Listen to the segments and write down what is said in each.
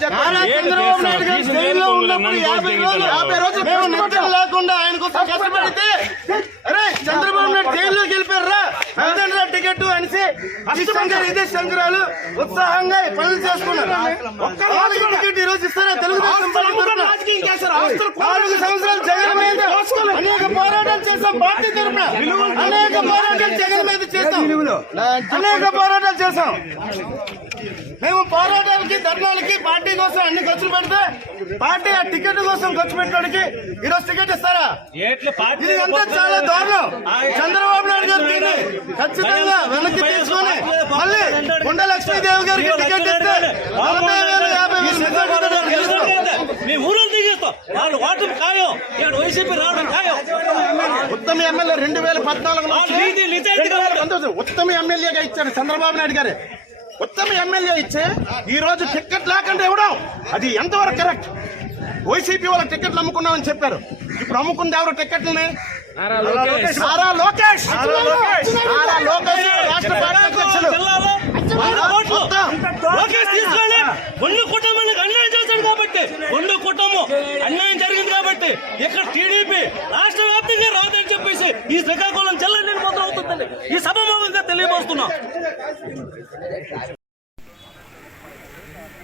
చంద్రబాబు నాయుడు గారు జైల్లో ఉన్నప్పుడు యాభై రోజులు యాభై రోజులు మేము నిద్ర లేకుండా ఆయన కోసం కష్టపడితే అరే చంద్రబాబు నాయుడు జైల్లోకి వెళ్ళిపోయారా? వెళ్తాండ్రా టికెట్ అనేసి ఇష్టంగా ఇదే శంకరాలు ఉత్సాహంగా పనులు చేసుకున్నారు. ఒక్క టికెట్ ఈ రోజు ఇస్తారా? తెలుగుదేశం? నాలుగు సంవత్సరాలు జగన్ మీద అనేక పోరాటాలు చేస్తాం పార్టీ తరపున. అనేక పోరాటాలు జగన్ మీద చేస్తాం. అనేక పోరాటాలు చేస్తాం. మేము పోరాటాలకి ధర్నాలకి పార్టీ కోసం అన్ని ఖర్చులు పెడితే పార్టీ ఆ టికెట్ కోసం ఖర్చు పెట్టడానికి ఈరోజు టికెట్ ఇస్తారా? ఇది అంతా చాలా దారుణం. చంద్రబాబు నాయుడు గారు దీన్ని ఖచ్చితంగా వెనక్కి తీసుకొని మళ్ళీ కొండ లక్ష్మీదేవి గారికి టికెట్ ఇస్తే నలభై వేలు యాభై వేలు మెజారిటీతో గెలుస్తాం. మీ ఊరు దిగేస్తాం వాళ్ళు ఓటమి ఖాయం. ఇక్కడ వైసీపీ రావడం ఖాయం. ఉత్తమ ఎమ్మెల్యే రెండు వేల పద్నాలుగులో. ఉత్తమ ఎమ్మెల్యేగా ఇచ్చారు చంద్రబాబు నాయుడు గారే. ఉత్తమ ఎమ్మెల్యే ఇచ్చే ఈ రోజు టికెట్ లేకుండా ఇవ్వడం. అది ఎంతవరకు కరెక్ట్? వైసీపీ వాళ్ళ టికెట్లు అమ్ముకున్నామని చెప్పారు. ఇప్పుడు అమ్ముకుంది ఎవరు టికెట్లని నారా లోకేష్. నారా లోకేష్. రాష్ట్ర మొత్తం. లోకేష్ తీసుకొని ఒండు కుటుంబానికి అన్యాయం చేశాడు కాబట్టి. ఒండు కుటుంబం అన్యాయం జరిగింది కాబట్టి. ఇక్కడ టీడీపీ రాష్ట్ర వ్యాప్తంగా రాదని చెప్పేసి ఈ శ్రీకాకుళం జిల్లా నిర్మాతం అవుతుందండి. ఈ సభ మూలంగా తెలియపరుస్తున్నా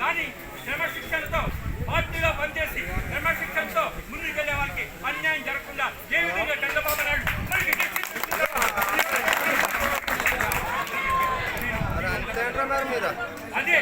కానీ క్రమశిక్షణతో పార్టీలో పనిచేసి క్రమశిక్షణతో ముందుకెళ్ళే వాళ్ళకి అన్యాయం జరగకుండా ఏ విధంగా చంద్రబాబు నాయుడు అదే.